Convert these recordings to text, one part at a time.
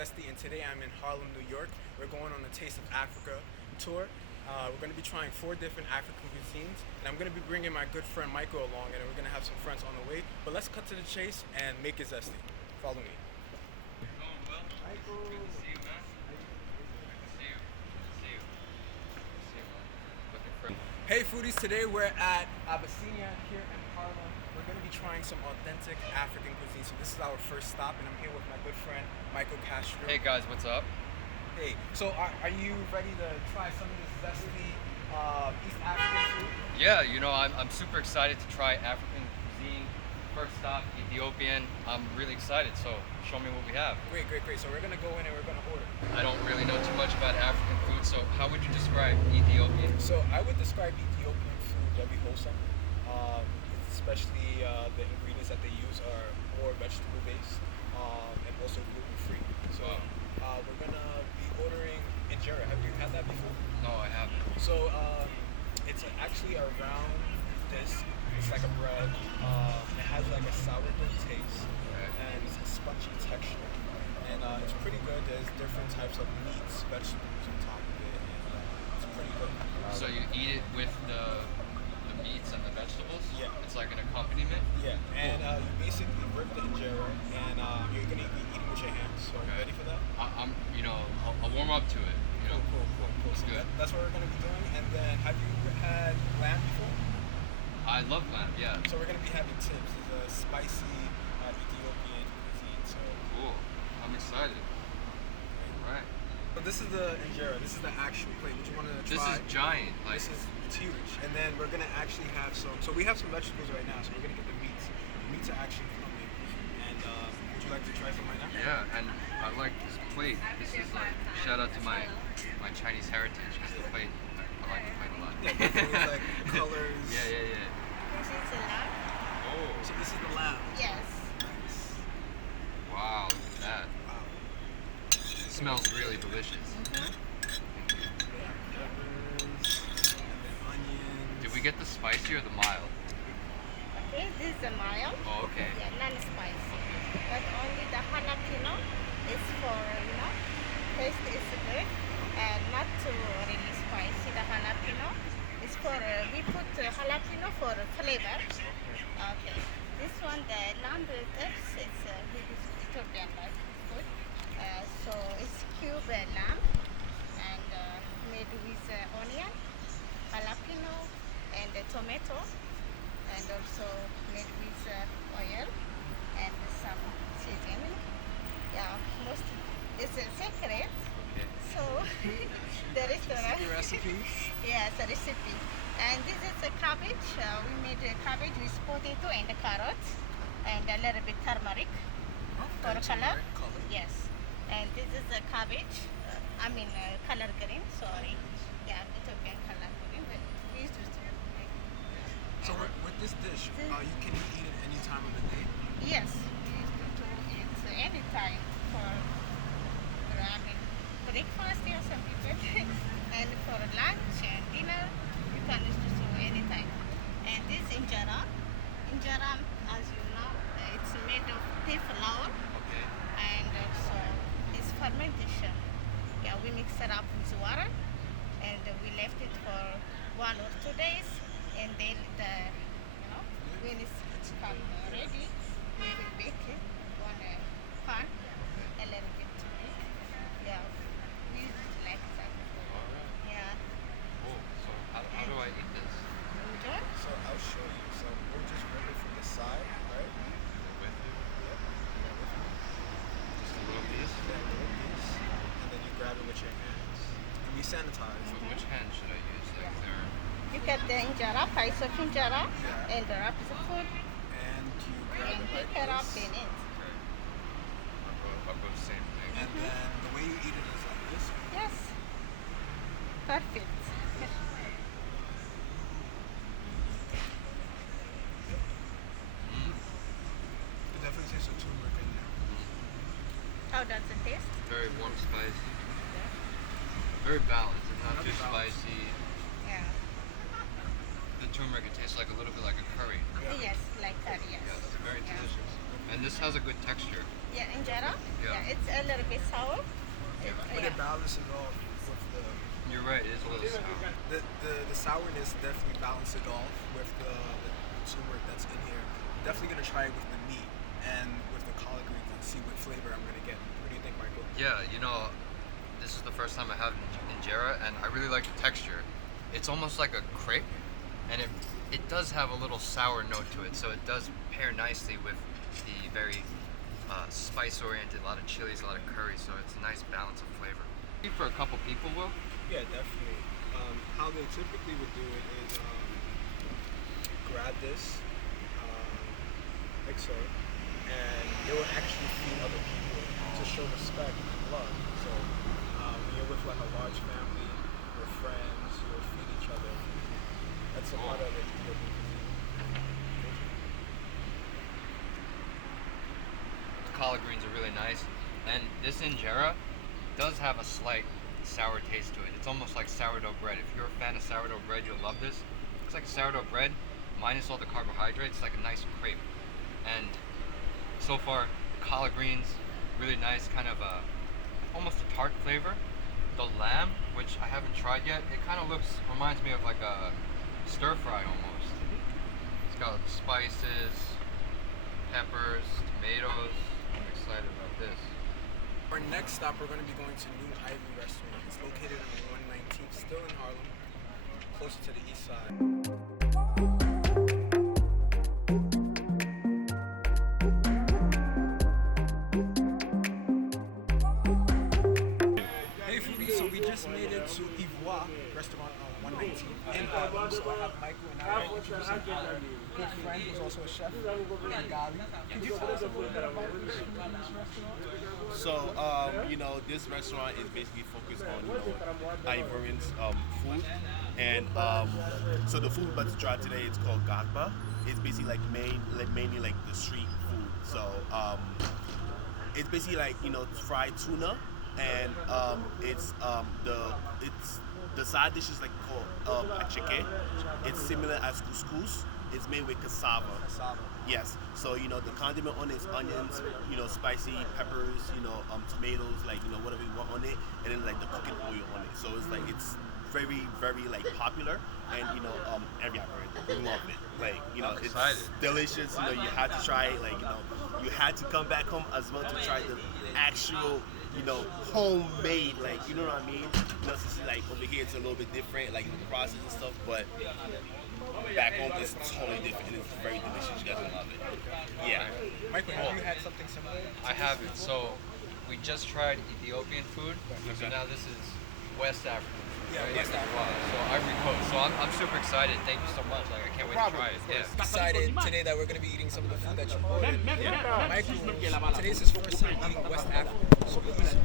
Zesty, and today I'm in Harlem, New York. We're going on the Taste of Africa tour. We're going to be trying 4 different African cuisines, and I'm going to be bringing my good friend Michaeal along, and we're going to have some friends on the way. But let's cut to the chase and make it zesty. Follow me. Michaeal. Good to see you, man. Good to see you. Hey foodies, today we're at Abyssinia here in Harlem. We're going to be trying some authentic African cuisine. So this is our first stop, and I'm here with my good friend Michaeal Casttrio. Hey guys, what's up? Hey, so are you ready to try some of this zesty East African food? Yeah, you know, I'm super excited to try African cuisine. First stop, Ethiopian. I'm really excited, so show me what we have. Great. So we're going to go in and we're going to order. I don't really know too much about African food, so how would you describe Ethiopian? So I would describe Ethiopian food very wholesome. Especially the ingredients that they use are more vegetable based and also gluten free. So we're gonna be ordering injera. Have you had that before? No, I haven't. So it's actually a round disc. It's like a bread. It has like a sourdough taste and it's a spongy texture. And it's pretty good. There's different types of meats, vegetables on top of it, and it's pretty good. So you eat it with the meats and the vegetables? Yeah. It's like an accompaniment? Yeah, and you basically rip the injera, and you're gonna be eating with your hands. So Okay. ready for that? I'll warm up to it. You know, Cool. It's So good. that's what we're gonna be doing. And then, have you had lamb before? I love lamb, yeah. So we're gonna be having tips. It's a spicy Ethiopian cuisine. So, Cool. I'm excited. Alright. so this is the injera. This is the actual plate. Would you want to try? This is giant. Like, It's huge. And then we're gonna actually have some. So we have some vegetables right now. So we're gonna get the meats. The meats are actually coming. And would you like to try some right now? yeah, and I like this plate. This is like shout out to my Chinese heritage because the plate I like the plate a lot. Yeah, definitely like colors. yeah. This is the lamb. Oh, So this is the lamb. Yes. Nice. wow, look at that. Wow. It smells really delicious. Peppers, and then onions. Did we get the spicy or the mild? Okay, this is the mild. Oh, okay. Yeah, non-spicy. But only the jalapeno is for, taste is good and not too really spicy. The jalapeno is for, we put jalapeno for flavor. Okay. This one, the lamb tips, it's Ethiopian like food. So it's cube lamb and made with onion, jalapeno, and tomato, and also made with oil and some seasoning. Yeah, most it's a secret. Okay. So the restaurant. Your recipe? Yes, a recipe. And this is a cabbage. We made a cabbage with potato and carrot and a little bit turmeric for color. Yes. And this is a cabbage. Color green. Sorry. Yeah, Ethiopian color green. But we used to make. So with this dish, you can eat it any time of the day. Yes, we used to eat anytime for breakfast or some people, and for lunch and dinner, you can use this anytime. And this injera, as you know, it's made of pea flour Okay. and also it's fermentation. Yeah, we mix it up with water and we left it for 1 or 2 days, and then when it's come ready, we will bake it on a pan, a little bit too big. Yeah, we use it like that. Alright. Yeah, Cool. So how do I eat this? enjoy. So I'll show you. So we'll just rip it from the side, right? With Yep. just a little piece? That little piece. And then you grab it with your hands. And we sanitize. Which hand should I use? Like there. You get the injera, piece of injera, and wrap the food, And you grab and it like pick it up this. in it. Okay. I'll go the same thing. And then the way you eat it is like this. Yes, perfect. It definitely tastes of turmeric in there. How does it taste? Very warm, spicy. Very balanced. It's not too Very balanced. spicy. Yeah. The turmeric, it tastes like a little bit like a curry. Yes, like curry, yes. Yeah, that's very delicious. And this has a good texture. Yeah, injera. Yeah. Yeah, it's a little bit sour. But it balances off with the You're right, it is a little sour. the sourness definitely balances it off with the turmeric that's in here. Definitely gonna try it with the meat and with the collard greens and see what flavor I'm gonna get. What do you think, Michael? Yeah, you know, this is the first time I have injera, and I really like the texture. It's almost like a crepe, and it does have a little sour note to it, so it does pair nicely with the very spice-oriented, a lot of chilies, a lot of curry, so it's a nice balance of flavor. For a couple people, Will? Yeah, definitely. How they typically would do it is grab this, like so, and they will actually feed other people to show respect and love. So when you're with like a large family or friends, you'll feed each other. That's a part of it. The collard greens are really nice, and this injera does have a slight sour taste to it. It's almost like sourdough bread. If you're a fan of sourdough bread, you'll love this. It's like sourdough bread minus all the carbohydrates, like a nice crepe. And so far, collard greens, really nice, kind of almost a tart flavor. The lamb, which I haven't tried yet, it kind of reminds me of like a stir fry almost. It's got spices, peppers, tomatoes. I'm excited about this. Our next stop, we're going to be going to New Ivory Restaurant. It's located on 119th, still in Harlem, closer to the east side. Hey foodies, so we just made it to Ivoire Restaurant on 119th in Harlem. So I have Michael and I introducing our good friend who's also a chef, Bengaly. Could you tell us a little bit about this restaurant? So, this restaurant is basically focused on, Ivorians food. And so the food we're about to try today is called Gagba. It's basically mainly like the street food. So, it's basically like, fried tuna. And the side dish is like called Attiéké. It's similar as couscous. It's made with cassava. Yes. So the condiment on it is onions, spicy peppers, tomatoes, whatever you want on it, and then like the cooking oil on it. So it's very, very popular, and every Ivorian love it. It's delicious. You had to try it. You had to come back home as well to try the actual homemade, you know what I mean? Since over here it's a little bit different, the process and stuff, but back home it's totally different and it's very delicious. You guys will love it. Yeah. Michael, have you had something similar? I haven't. So we just tried Ethiopian food, so now this is West African. Yeah, right? West Africa. So Ivory Coast. So I'm super excited. Thank you so much. I can't wait to try it. Yeah. Excited today that we're going to be eating some of the food that you ordered. Michael, today's his first time eating West Africa, so he's new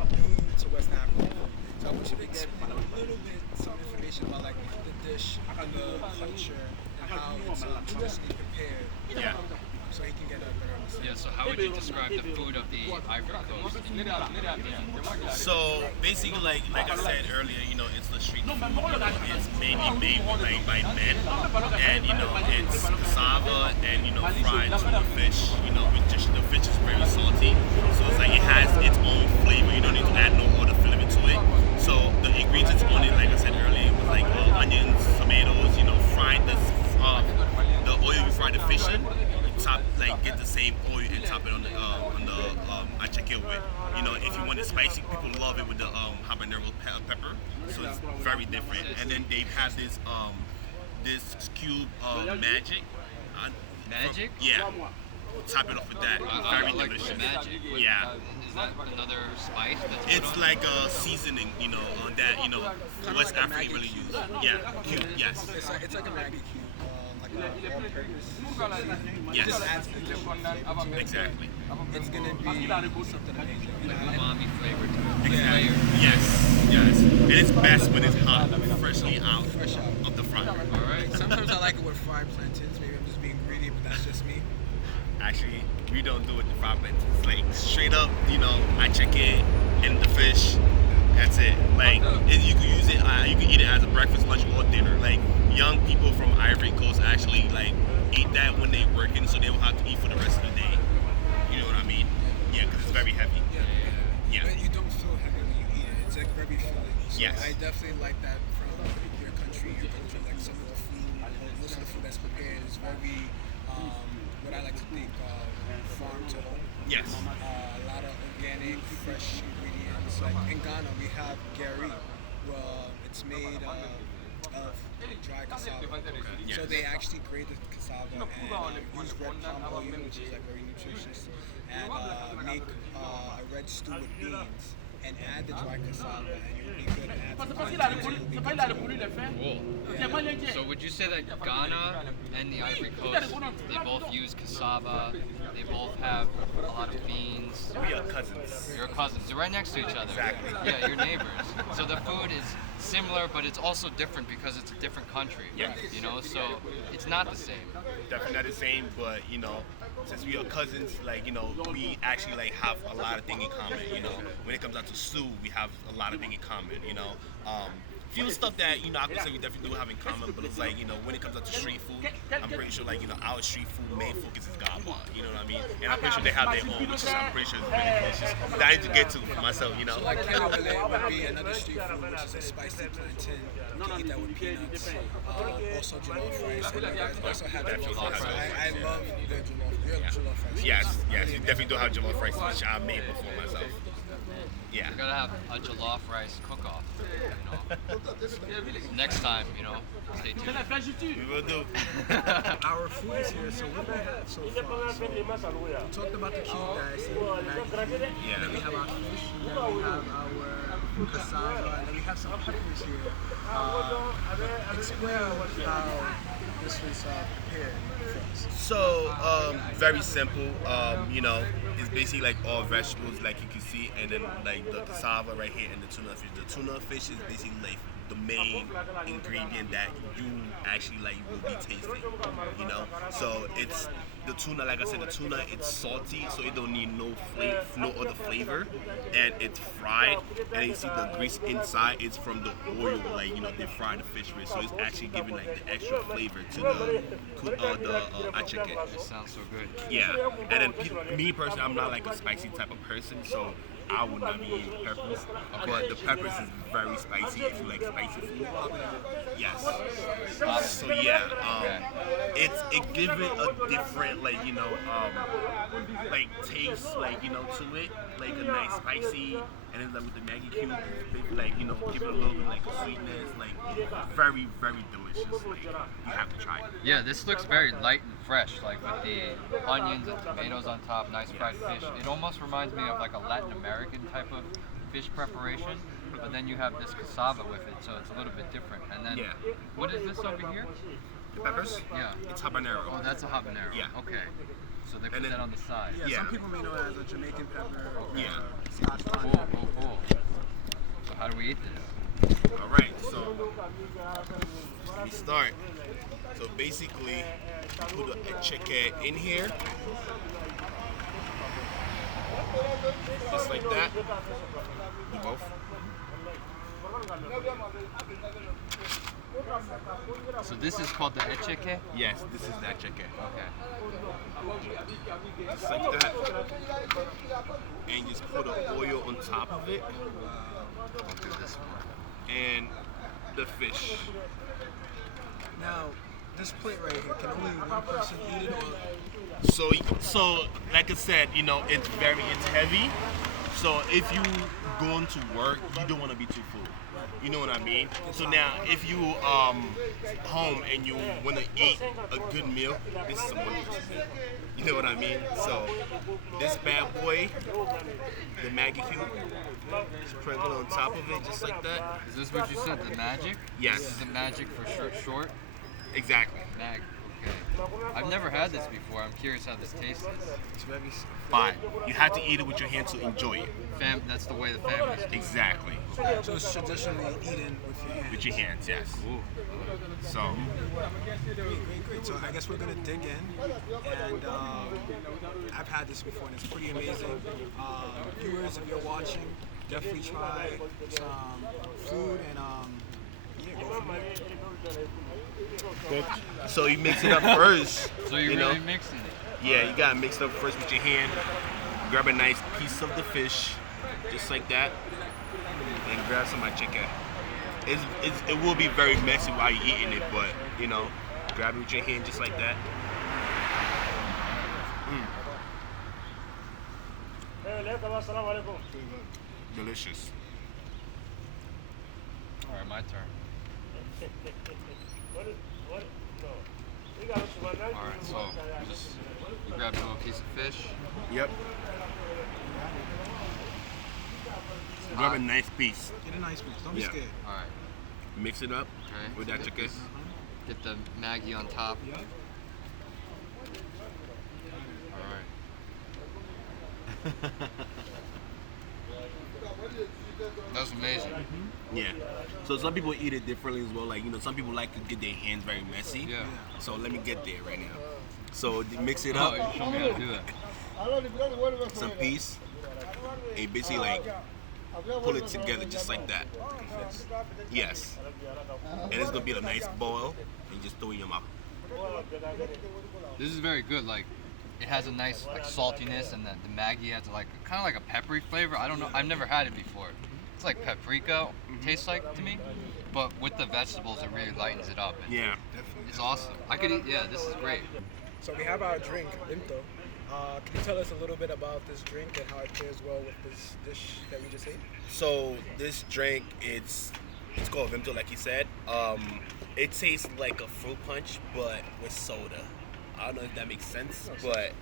to West Africa. So I want you to explain a little bit, some information about the dish and the culture and how it's traditionally prepared. Yeah. So he can get a better understanding. Yeah. So how would you describe the food of the Ivory Coast? So basically, like I said earlier, it's the street food. It's mainly made by men, and it's cassava and fried tuna fish. The fish is very salty, so it's it has its own flavor. You don't need to add no other flavor to it. So the ingredients on it, like I said earlier, was onions, tomatoes. Fried the oil you fry the fish in. Top get the same oil and top it on the Attiéké with. If you want it spicy, people love it with the habanero pepper, so it's very different. And then they have this cube magic. Magic? Yeah. Top it off with that. Very like delicious. magic. Yeah. Is that another spice? It's like a seasoning, on that West African really use. Yeah. Cube. Yes. It's like a Maggie cube. All-purpose. Yes. Just adds a different flavor to it. Exactly. It's gonna be something amazing. Umami flavor to it. Exactly. Yes. And it's best when it's hot, freshly out of the fryer. All right. Sometimes I like it with fried plantains. Maybe I'm just being greedy, but that's just me. Actually, we don't do it the fried plantains. Straight up, Attiéké and the fish. That's it. You can use it. You can eat it as a breakfast, lunch, or dinner. young people from Ivory Coast actually like eat that when they working, so they don't have to eat for the rest of the day. You know what I mean? Yeah, because it's very heavy. Yeah. But you don't feel heavy when you eat it. It's like very filling. So Yes. I definitely like that from your country, your culture. Like some of the food, most of the food that's prepared is very, what I like to think, farm to home. Yes. A lot of organic, fresh ingredients. Like in Ghana, we have gari. Well, it's made of dry cassava. Yes. So they actually grate the cassava and use red palm oil, which is like very nutritious, and make a red stew with beans and add the dry cassava, and you'll be good and add some Cool. Yeah. So would you say that Ghana and the Ivory Coast, they both use cassava, they both have a lot of beans? We are cousins. You're cousins. You're right next to each other. Exactly. Yeah, you're neighbors. So the food is similar, but it's also different because it's a different country. Yes. You know, so it's not the same. Definitely not the same, but you know, since we are cousins, like, you know, we actually like have a lot of things in common. You know, when it comes out to stew, we have a lot of things in common. You know, few stuff that, you know, I could say we definitely do have in common, but it's like, you know, when it comes out to street food, I'm pretty sure, like, you know, our street food main focus is gaba, you know what I mean? And I'm pretty sure they have their own, which is, I'm pretty sure is really delicious. Dying to get to for myself, you know? Like Kelebele would be another street food, which is a spicy plantain. You can eat that with peanuts. Also jollof rice. And you guys also have that jollof rice. I love the jollof rice. Yes, you definitely do have jollof rice, which I made before myself. Yeah. You gotta have a jollof rice cook-off, you know. Next time, you know, stay tuned. We will do. Our food is here, so what do we have so far? So we talked about the cube guys, Yeah. and then we have our fish, and then we have our cassava, and then we have some peppers here. Explain how this was prepared for us. So, very simple. You know, it's basically like all vegetables, like you can see, and then like the cassava right here and the tuna fish. The tuna fish is basically like the main ingredient that you actually like will be tasting. You know, so it's the tuna. Like I said, the tuna, it's salty, so it don't need no other flavor, and it's fried. And you see the grease inside. It's from the oil, like, you know, they fry the fish with, so it's actually giving like the extra flavor to the Attiéké. It sounds so good. Yeah, and then me personally, I'm not like a spicy type of person, so I would not be eating peppers. But the peppers is very spicy if you like spicy food. Yes. So yeah, it gives it a different, like, you know, like taste, like, you know, to it, like a nice spicy, and then like with the Maggie cube, they, like, you know, give it a little bit like sweetness, like very, very delicious. Like, you have to try it. Yeah, this looks very light and fresh, like with the onions and tomatoes on top, nice fried fish. It almost reminds me of like a Latin American type of fish preparation, but then you have this cassava with it, so it's a little bit different. And then, what is this over here? The peppers? Yeah. It's habanero. Oh, that's a habanero. Yeah. Okay. So they put that on the side. Yeah, some people may know it as a Jamaican pepper or Scotch Cool, bonnet. cool. So how do we eat this? All right, so we start. So basically, put the Attiéké in here, just like that. Do both. So this is called the Attiéké? Yes, this is the Attiéké. Okay. Just like that. And just put the oil on top of it. I'll do this one. And the fish. Now, this plate right here, can only one person eat it, or So like I said, you know, it's heavy. So if you going to work, you don't want to be too full. You know what I mean? So now, if you home and you want to eat a good meal, this is some wonderful food. You know what I mean? So this bad boy, the Maggie cube, sprinkle on top of it just like that. Is this what you said, the magic? Yes. This is the magic for short? Exactly. Mag. Okay. I've never had this before. I'm curious how this tastes. it's very But you have to eat it with your hands to enjoy it. That's the way the family's do. Exactly. So it's traditionally eaten with your hands. With your hands, yes. Ooh. So Great. So I guess we're gonna dig in, and I've had this before, and it's pretty amazing. Viewers, if you're watching, definitely try some food, and you go from there. So you mix it up first. So you're you really know? mixing it. Yeah, you gotta mix it up first with your hand. Grab a nice piece of the fish, just like that, and grab some chicken. It will be very messy while you're eating it, but you know, grab it with your hand just like that. Delicious. All right, my turn. All right, so you grab a little piece of fish. Yep. Grab a nice piece. Get a nice piece. Don't be scared. All right. Mix it up Okay. with that chicken. Get the Maggie on top. Yep. All right. That's amazing. Yeah. So some people eat it differently as well. Like, you know, some people like to get their hands very messy. Yeah. So let me get there right now. So mix it up. Oh, you show me how to do that. Some piece. And basically like pull it together just like that. Yes. And it's gonna be a nice boil and just throw it in your mouth. This is very good. Like, it has a nice like saltiness, and the Maggie has like kind of like a peppery flavor. I don't know. I've never had it before. It's like paprika tastes like to me, but with the vegetables, it really lightens it up. And Yeah. it's awesome. I could eat. Yeah, this is great. So we have our drink, Vimto. Can you tell us a little bit about this drink and how it pairs well with this dish that we just ate? So this drink, it's called Vimto, like you said. It tastes like a fruit punch, but with soda. I don't know if that makes sense, but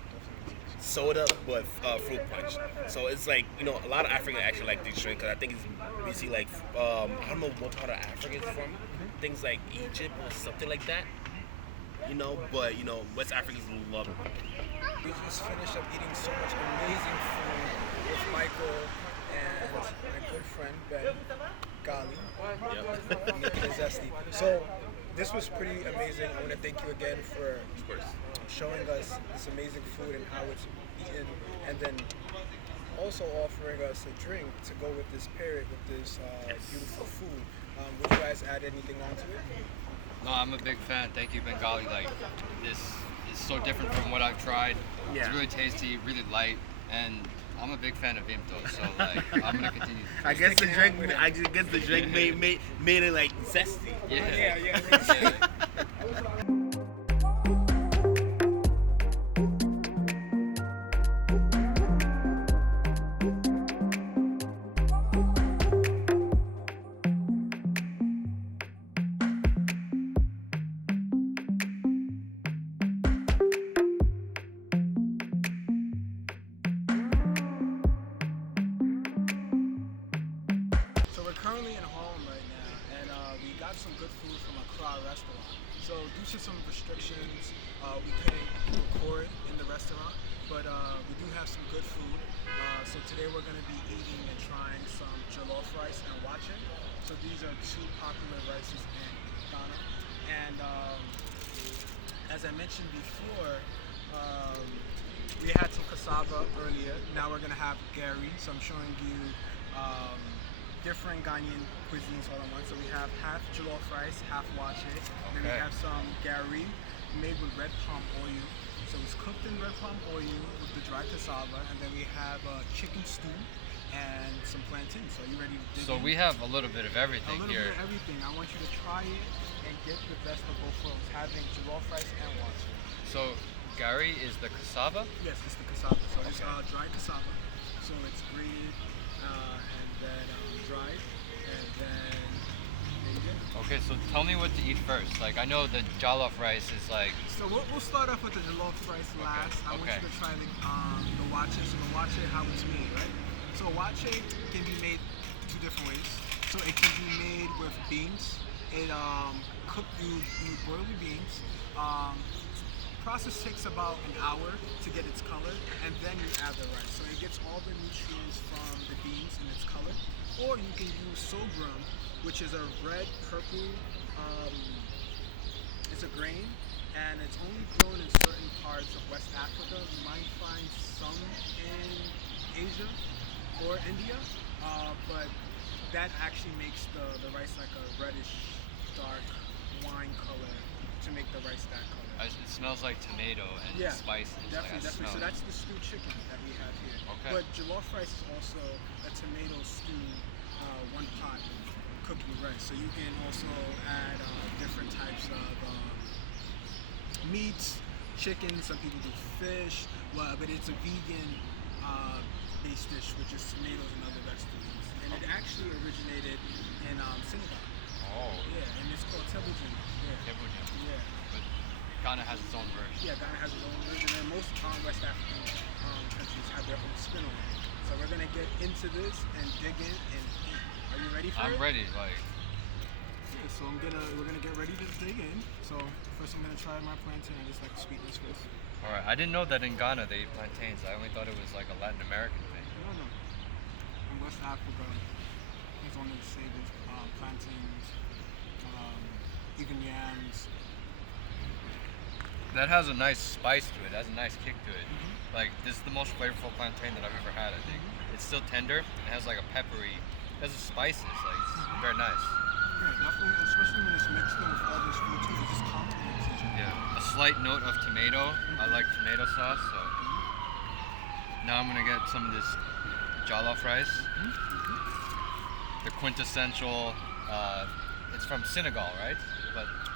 soda, but fruit punch. So it's like, you know, a lot of Africans actually like this drink because I think it's basically like, I don't know what part of Africa it's from. Things like Egypt or something like that. You know, but you know, West Africans love it. We just finished up eating so much amazing food with Michaeal and my good friend Bengaly, and Zesty. So this was pretty amazing. I want to thank you again for showing us this amazing food and how it's eaten, and then also offering us a drink to go with this period, with this beautiful food. Would you guys add anything onto it? No, I'm a big fan. Thank you, Bengaly. Like, this is so different from what I've tried. Yeah. It's really tasty, really light, and I'm a big fan of Vimto. So like, I'm gonna continue. I guess the drink made it like zesty. Yeah. Currently in Harlem right now, and we got some good food from Accra Restaurant. So due to some restrictions, we couldn't record in the restaurant, but we do have some good food. So today we're going to be eating and trying some jollof rice and wache. So these are two popular rices in Ghana. And as I mentioned before, we had some cassava earlier. Now we're going to have gari. So I'm showing you different Ghanaian cuisines all at once. So we have half jollof rice, half wache. And then we have some gari made with red palm oil. So it's cooked in red palm oil with the dry cassava. And then we have chicken stew and some plantain. So are you ready to dig So in? we have a little bit of everything A little here. bit of everything. I want you to try it and get the best of both worlds, having jollof rice and wache. So gari is the cassava? Yes, it's the cassava. So it's dry cassava. So it's grated and then dried, and then there you go. Okay, so tell me what to eat first. Like, I know the jollof rice is like. So we'll start off with the jollof rice last. I want you to try the wache. So the wache, how it's made, right? So wache can be made two different ways. So it can be made with beans. It you boil the beans. Process takes about an hour to get its color, and then you add the rice. So it gets all the nutrients from the beans and its color. Or you can use sorghum, which is a red, purple, it's a grain, and it's only grown in certain parts of West Africa. You might find some in Asia or India, but that actually makes the rice like a reddish dark wine color to make the rice that color. It smells like tomato and spices. Definitely. So that's the stewed chicken that we have here. Okay. But jollof rice is also a tomato stew, one pot cooking rice. So you can also add different types of meats, chicken. Some people do fish, but it's a vegan based dish, which is tomatoes and other vegetables. And it actually originated in Senegal. Oh. Yeah, and it's called teboujem. Yeah. Yeah. But Ghana has its own version. Yeah, Ghana has its own version, and most West African countries have their own spin on it. So we're gonna get into this and dig in and eat. Are you ready for it? I'm ready. Yeah, so we're gonna get ready to dig in. So first I'm gonna try my plantain. I just like the sweetness first. All right. I didn't know that in Ghana they eat plantains. I only thought it was like a Latin American thing. No. In West Africa, it's one of the staples. Plantains, even yams. That has a nice spice to it. It has a nice kick to it. Like, this is the most flavorful plantain that I've ever had, I think. It's still tender. It has like a peppery, it has a spices. Like, it's very nice. Yeah, definitely, especially when it's mixed in with other food too. It just complements each other. Yeah, a slight note of tomato. I like tomato sauce, so. Now I'm gonna get some of this jollof rice. The quintessential, it's from Senegal, right?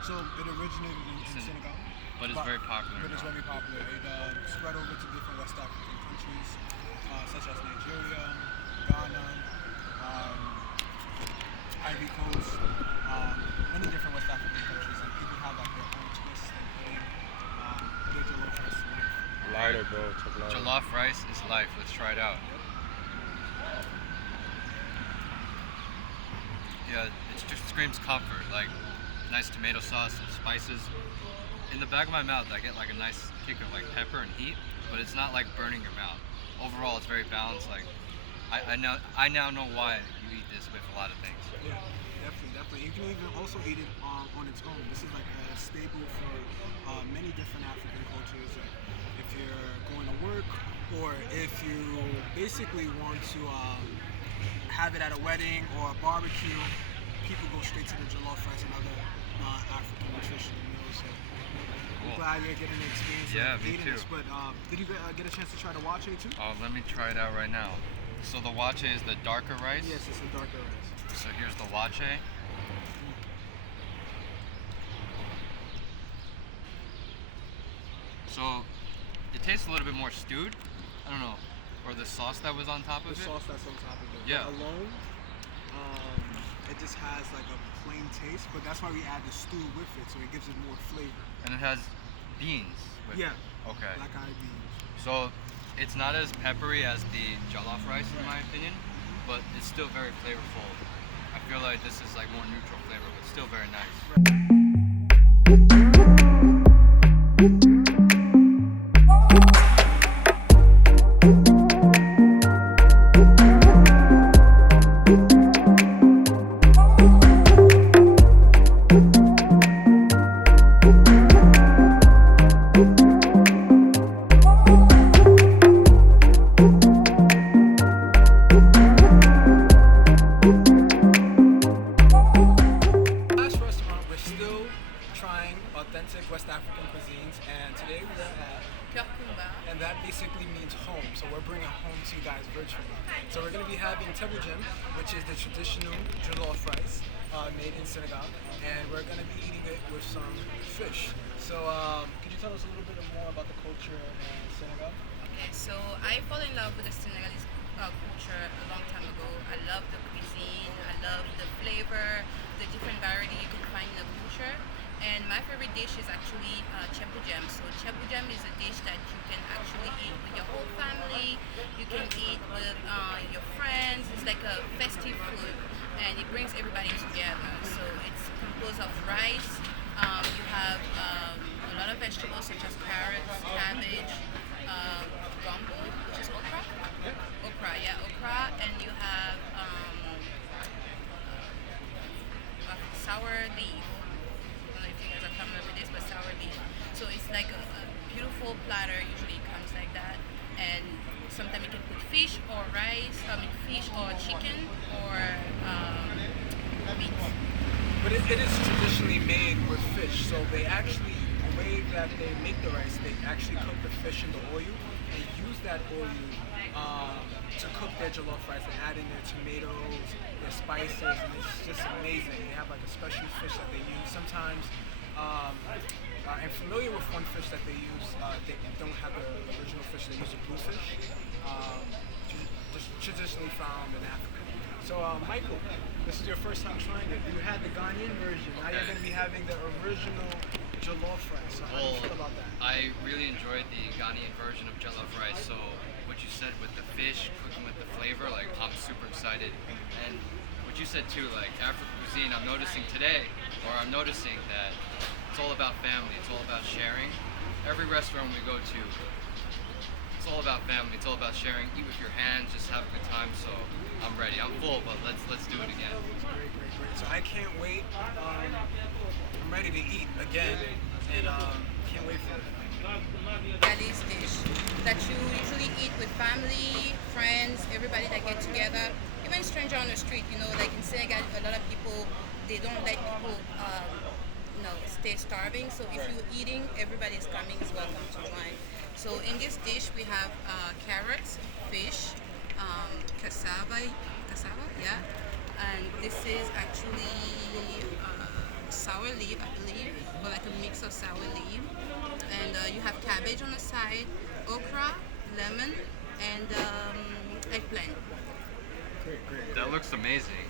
So it originated in Senegal. But it's very popular. But it's very popular. It spread over to different West African countries, such as Nigeria, Ghana, Ivory Coast, many different West African countries, and people have like their own twists and their jollof rice life. Lighter, bro. Chocolate. Jollof rice is life. Let's try it out. Yeah, it just screams comfort. Like nice tomato sauce and spices. In the back of my mouth, I get like a nice kick of like pepper and heat, but it's not like burning your mouth. Overall, it's very balanced. Like I now know why you eat this with a lot of things. Yeah, definitely. You can even also eat it on its own. This is like a staple for many different African cultures. Like if you're going to work, or if you basically want to have it at a wedding or a barbecue, people go straight to the jollof rice and other African nutritional meals. So I'm glad you're getting an experience of eating this. But did you get a chance to try the wache too? Oh, let me try it out right now. So the wache is the darker rice? Yes, it's the darker rice. So here's the wache. So it tastes a little bit more stewed. I don't know. Or the sauce that was on top of it? The sauce that's on top of it. Yeah. But alone, it just has like a plain taste, but that's why we add the stew with it, so it gives it more flavor. And it has beans with it. Okay. Black-eyed beans. So it's not as peppery as the jollof rice in my opinion, but it's still very flavorful. I feel like this is like more neutral flavor, but still very nice. West African cuisines, and today we're at Keur Coumba. And that basically means home, so we're bringing home to you guys virtually. So we're going to be having teboujem, which is the traditional jollof rice made in Senegal, and we're going to be eating it with some fish. So could you tell us a little bit more about the culture in Senegal? Okay, so I fell in love with the Senegalese culture a long time ago. I love the cuisine, I love the flavor, the different variety you can find in the culture. And my favorite dish is actually teboujem. So teboujem is a dish that you can actually eat with your whole family. You can eat with your friends. It's like a festive food, and it brings everybody together. So it's composed of rice. You have a lot of vegetables such as carrots, cabbage, gumbo, which is okra. Okra, and you have sour leaf. But sour leaf. So it's like a beautiful platter. Usually it comes like that, and sometimes you can put fish or rice, fish or chicken or meat. But it is traditionally made with fish. So they actually, the way that they make the rice, they actually cook the fish in the oil and use that oil to cook their jollof rice and add in their tomatoes, their spices, and it's just amazing. They have like a special fish that they use. Sometimes, I'm familiar with one fish that they use. They don't have the original fish. They use a bluefish, just traditionally found in Africa. So, Michael, this is your first time trying it. You had the Ghanaian version. Now you're going to be having the original jollof rice. So how do you feel about that? I really enjoyed the Ghanaian version of jollof rice. So what you said with the fish, cooking with the flavor, like I'm super excited. And what you said too, like African cuisine, I'm noticing that it's all about family. It's all about sharing. Every restaurant we go to, it's all about family. It's all about sharing. Eat with your hands. Just have a good time. So I'm ready. I'm full, but let's do it again. Great. So I can't wait. I'm ready to eat again, and can't wait for it. Bengaly's dish that you usually eat with family, friends, everybody that get together, even stranger on the street. You know, like in Senegal, a lot of people, they don't let people stay starving. So if you're eating, everybody's coming is welcome to join. So in this dish we have carrots, fish, cassava, yeah, and this is actually sour leaf, I believe, or like a mix of sour leaf. And you have cabbage on the side, okra, lemon, and eggplant. Great. That looks amazing.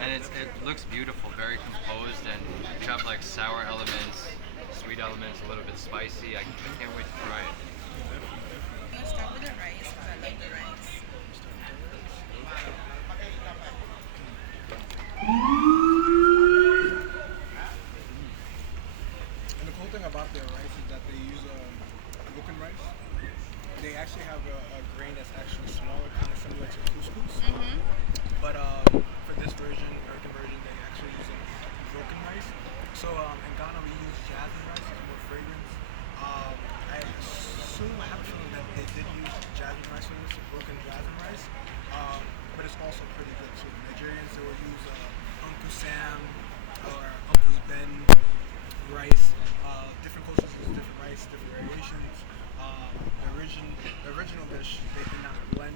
And it looks beautiful, very composed, and you have like sour elements, sweet elements, a little bit spicy. I can't wait to try it. I'm gonna start with the rice because I love the rice. And the cool thing about their rice is that they use broken rice. They actually have a grain that's actually smaller, kind of similar to couscous. But for this version, American version, they actually use broken rice. So in Ghana, we use jasmine rice, it's more fragrance. I have a feeling that they did use jasmine rice for this, broken jasmine rice. But it's also pretty good too. Nigerians, they will use Uncle Sam or Uncle's Ben rice. Different cultures use different rice, different variations. The original dish, they did not blend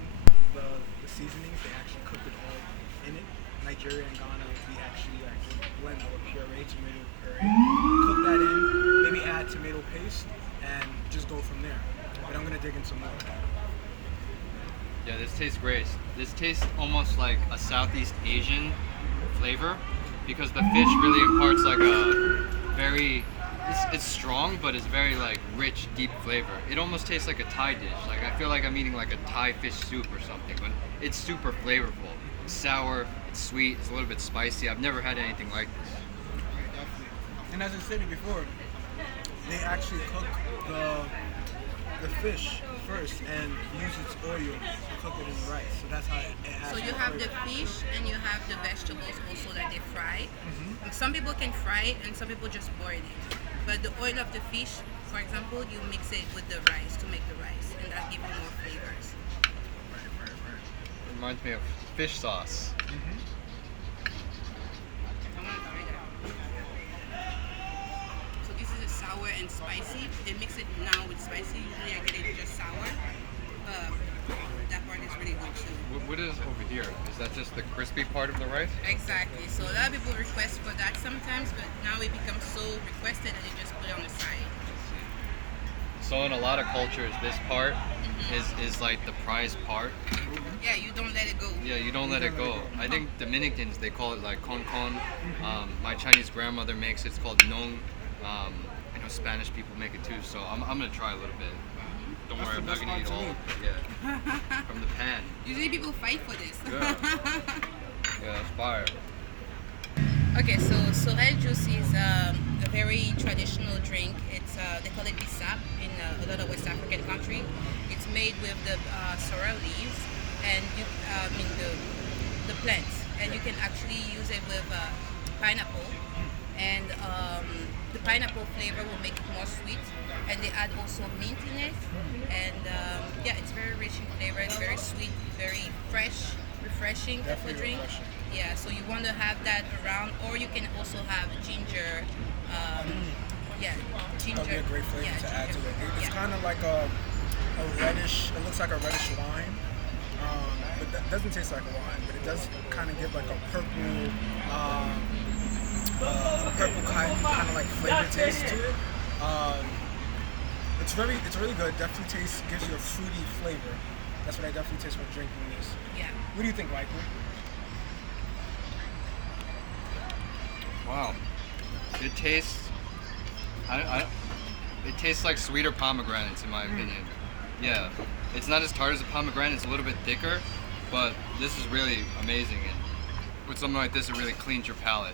the seasonings, they actually cooked it all in it. Nigeria and Ghana, we actually blend our puree, tomato puree, cook that in, maybe add tomato paste, and just go from there. But I'm gonna dig in some more. Yeah, this tastes great. This tastes almost like a Southeast Asian flavor because the fish really imparts like a very, it's strong, but it's very like rich, deep flavor. It almost tastes like a Thai dish. Like I feel like I'm eating like a Thai fish soup or something, but it's super flavorful. It's sour, it's sweet, it's a little bit spicy. I've never had anything like this. Definitely. And as I said before, they actually cook the fish first and use its oil to cook it in the rice. So that's how it has. So you have the fish and you have the vegetables also that they fry. Some people can fry it and some people just boil it. But the oil of the fish, for example, you mix it with the rice to make the rice, and that gives you more flavors. Right. It reminds me of fish sauce. I want to try that. So this is a sour and spicy. They mix it now with spicy. Usually I get it just sour. That part is really good too. What is over here? Is that just the crispy part of the rice? Exactly. So a lot of people request for that sometimes, but now it becomes so requested that they just put it on the side. So in a lot of cultures, this part is like the prized part. Yeah, you don't let it go. Yeah, you don't let it go. I think Dominicans, they call it like con con. My Chinese grandmother makes it. It's called nong. I know Spanish people make it too, so I'm gonna try a little bit. Don't worry, I'm not gonna eat all of it. Yeah, from the pan. Usually people fight for this. Yeah, that's fire. Okay, so sorrel juice is a very traditional drink. It's they call it bissap in a lot of West African countries. It's made with the sorrel leaves and the plants, and you can actually use it with pineapple, and the pineapple flavor will make it more sweet. And they add also mint in it, and it's very rich in flavor. It's very sweet, very fresh, refreshing type of drink. refreshing. Yeah, so you want to have that around, or you can also have ginger. Yeah, ginger. That'll be a great flavor to add to it. It's Yeah. kind of like a reddish. It looks like a reddish wine, but that doesn't taste like a wine. But it does kind of give like a purple kind of like flavor taste to it. It's really good. Definitely gives you a fruity flavor. That's what I definitely taste when drinking this. Yeah. What do you think, Michael? Wow. It tastes. It tastes like sweeter pomegranates in my opinion. Yeah. It's not as tart as a pomegranate. It's a little bit thicker, but this is really amazing. And with something like this, it really cleans your palate.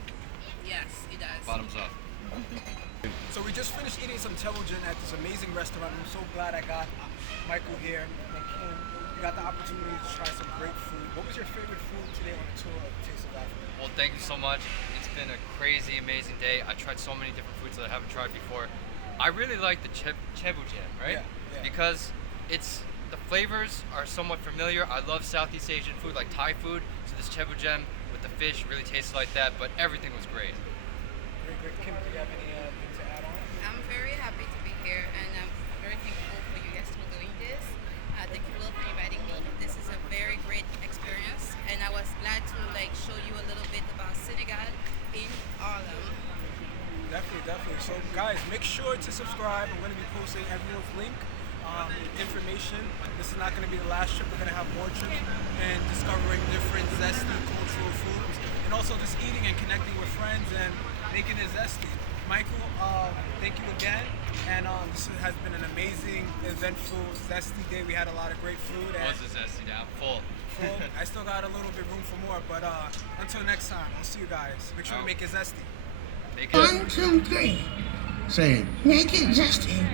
Yes, it does. Bottoms up. So we just finished eating some tebogen at this amazing restaurant. I'm so glad I got Michael here and Kim. We got the opportunity to try some great food. What was your favorite food today on the tour of Taste of Africa? Well, thank you so much. It's been a crazy, amazing day. I tried so many different foods that I haven't tried before. I really like the tebogen, right? Yeah. Because the flavors are somewhat familiar. I love Southeast Asian food, like Thai food. So this tebogen with the fish really tastes like that, but everything was great. Great. Kim, do you have anything to add on? I'm very happy to be here, and I'm very thankful for you guys for doing this. Thank you for inviting me. This is a very great experience, and I was glad to show you a little bit about Senegal in Harlem. Definitely. So guys, make sure to subscribe. I'm going to be posting everyone's link, information. This is not going to be the last trip. We're going to have more trips and discovering different zesty cultural foods, and also just eating and connecting with friends and making it zesty. Michael, thank you again. And this has been an amazing, eventful, zesty day. We had a lot of great food. It was a zesty day. I'm full. I still got a little bit room for more, but until next time, I'll see you guys. Make sure to make it zesty. Make it. 1, 2, 3. Say, make it zesty.